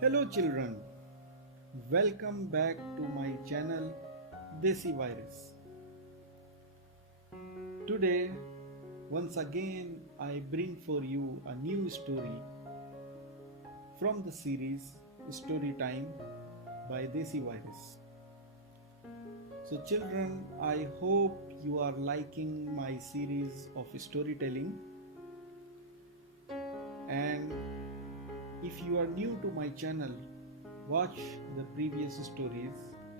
Hello children, welcome back to my channel Desi Virus. Today, once again, I bring for you a new story from the series Story Time by Desi Virus. So, children, I hope you are liking my series of storytelling. And if you are new to my channel, watch the previous stories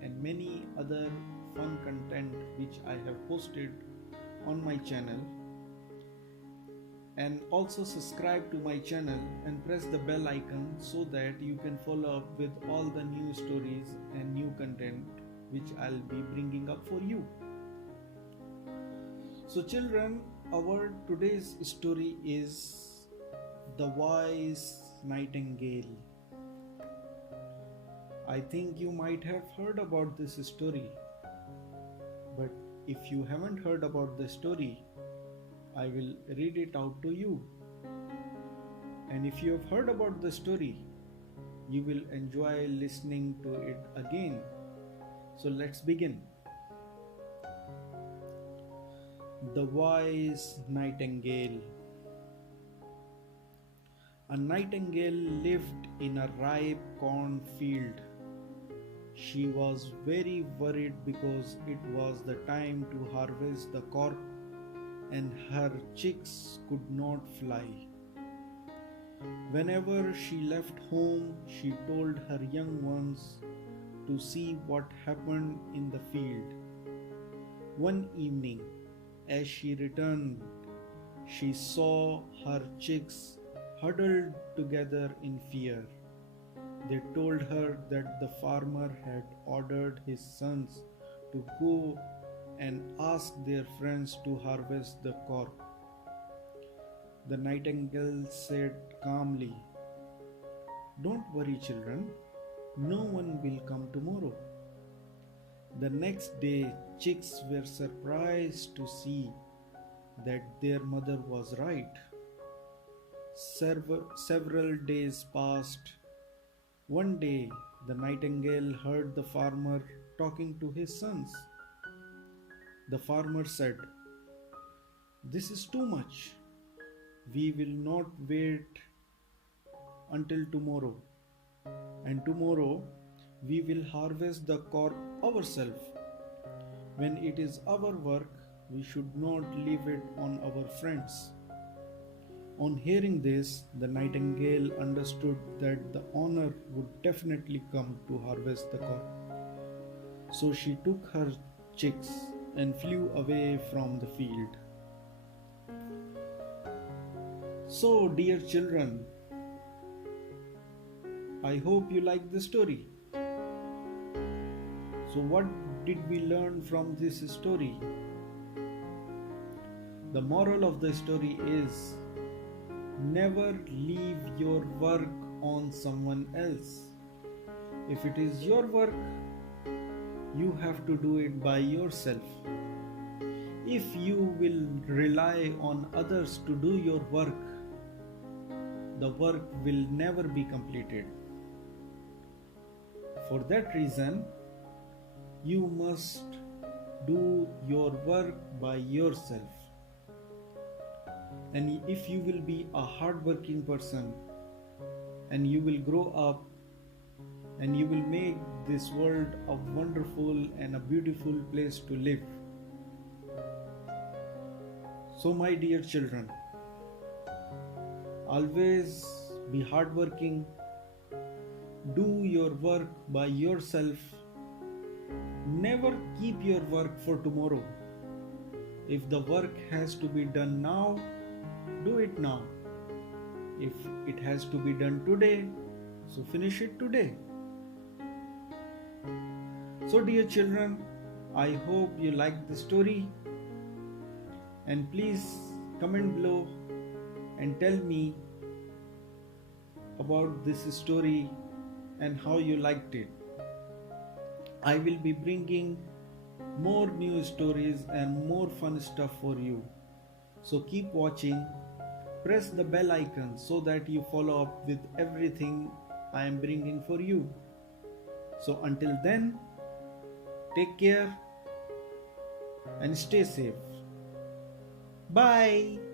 and many other fun content which I have posted on my channel, and also subscribe to my channel and press the bell icon so that you can follow up with all the new stories and new content which I'll be bringing up for you. So children, our today's story is The Wise Nightingale. I think you might have heard about this story, but if you haven't heard about the story, I will read it out to you. And if you have heard about the story, you will enjoy listening to it again. So let's begin. The Wise Nightingale. A nightingale lived in a ripe cornfield. She was very worried because it was the time to harvest the corn and her chicks could not fly. Whenever she left home, she told her young ones to see what happened in the field. One evening, as she returned, she saw her chicks huddled together in fear. They told her that the farmer had ordered his sons to go and ask their friends to harvest the corn. The nightingale said calmly, "Don't worry, children, no one will come tomorrow." The next day, chicks were surprised to see that their mother was right. Several days passed. One day, the nightingale heard the farmer talking to his sons. The farmer said, "This is too much. We will not wait until tomorrow. And tomorrow, we will harvest the corn ourselves. When it is our work, we should not leave it on our friends." On hearing this, the nightingale understood that the owner would definitely come to harvest the corn. So she took her chicks and flew away from the field. So, dear children, I hope you like the story. So, what did we learn from this story? The moral of the story is, never leave your work on someone else. If it is your work, you have to do it by yourself. If you will rely on others to do your work, the work will never be completed. For that reason, you must do your work by yourself. And if you will be a hardworking person and you will grow up and you will make this world a wonderful and a beautiful place to live. So my dear children, always be hardworking, do your work by yourself, never keep your work for tomorrow. If the work has to be done now, do it now. If it has to be done today, so finish it today. So dear children, I hope you liked the story, and please comment below and tell me about this story and how you liked it. I will be bringing more new stories and more fun stuff for you. So keep watching, press the bell icon so that you follow up with everything I am bringing for you. So until then, take care and stay safe. Bye.